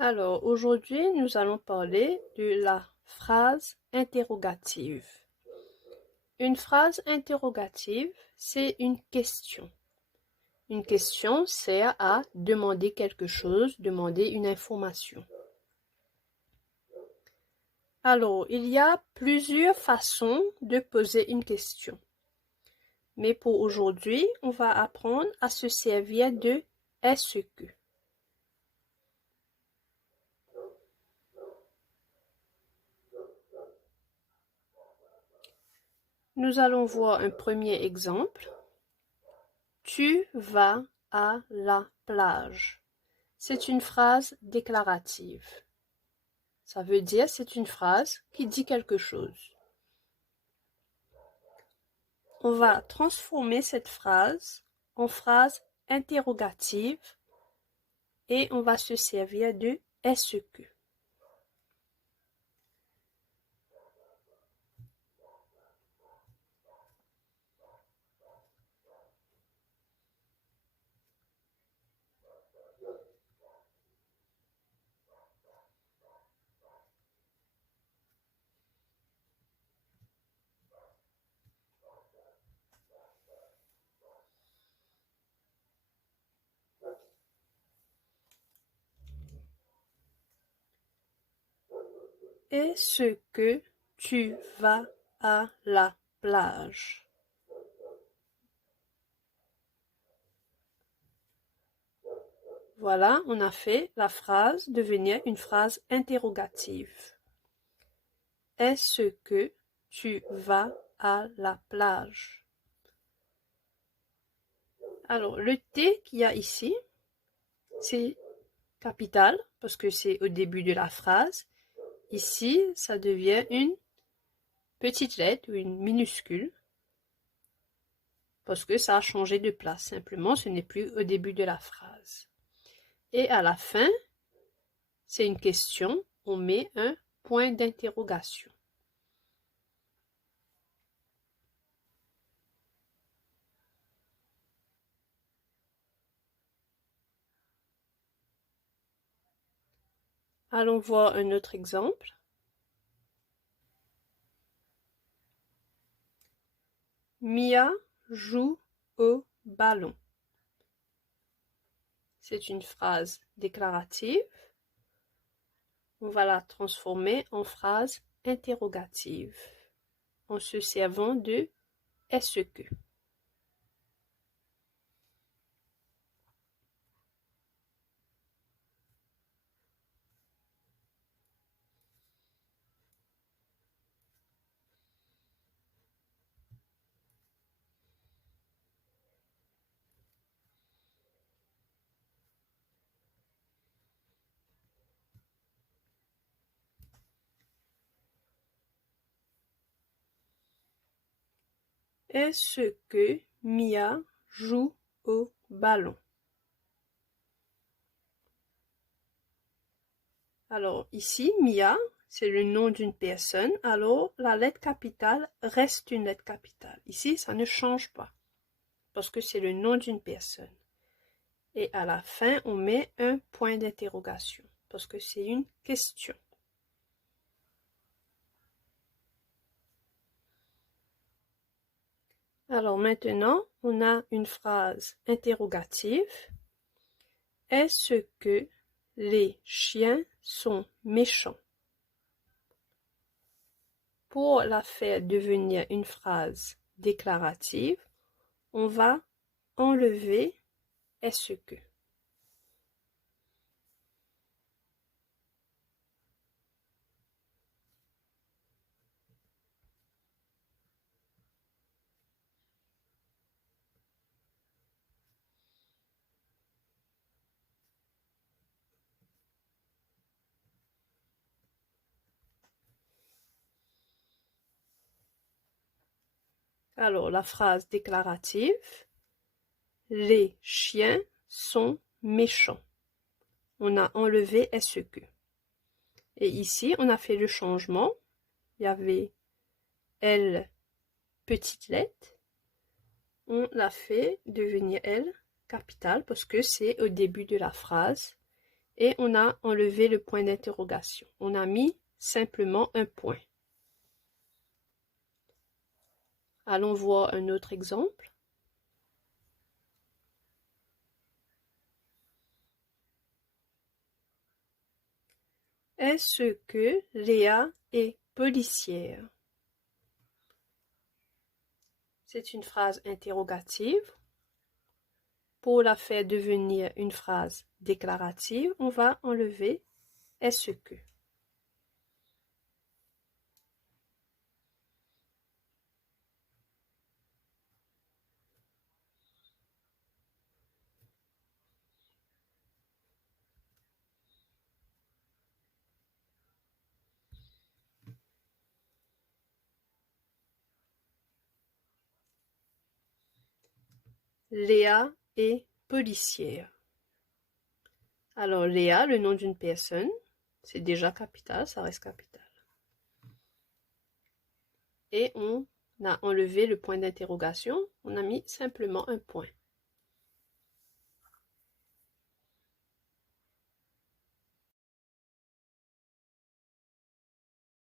Alors, aujourd'hui, nous allons parler de la phrase interrogative. Une phrase interrogative, c'est une question. Une question sert à demander quelque chose, demander une information. Alors, il y a plusieurs façons de poser une question. Mais pour aujourd'hui, on va apprendre à se servir de « est-ce que ». Nous allons voir un premier exemple. Tu vas à la plage. C'est une phrase déclarative. Ça veut dire c'est une phrase qui dit quelque chose. On va transformer cette phrase en phrase interrogative et on va se servir de est-ce que. Est-ce que tu vas à la plage? Voilà, on a fait la phrase devenir une phrase interrogative. Est-ce que tu vas à la plage? Alors, le T qu'il y a ici, c'est capital parce que c'est au début de la phrase. Ici, ça devient une petite lettre ou une minuscule parce que ça a changé de place. Simplement, ce n'est plus au début de la phrase. Et à la fin, c'est une question. On met un point d'interrogation. Allons voir un autre exemple. Mia joue au ballon. C'est une phrase déclarative. On va la transformer en phrase interrogative en se servant de « est-ce que ». Est-ce que Mia joue au ballon? Alors ici, Mia, c'est le nom d'une personne. Alors la lettre capitale reste une lettre capitale. Ici, ça ne change pas parce que c'est le nom d'une personne. Et à la fin, on met un point d'interrogation parce que c'est une question. Alors maintenant, on a une phrase interrogative. Est-ce que les chiens sont méchants? Pour la faire devenir une phrase déclarative, on va enlever est-ce que. Alors, la phrase déclarative, les chiens sont méchants. On a enlevé est-ce que. Et ici, on a fait le changement. Il y avait L petite lettre. On l'a fait devenir L capitale parce que c'est au début de la phrase. et on a enlevé le point d'interrogation. On a mis simplement un point. Allons voir un autre exemple. Est-ce que Léa est policière? C'est une phrase interrogative. Pour la faire devenir une phrase déclarative, on va enlever est-ce que. Léa est policière. Alors, Léa, le nom d'une personne, c'est déjà capital, ça reste capital. Et on a enlevé le point d'interrogation, on a mis simplement un point.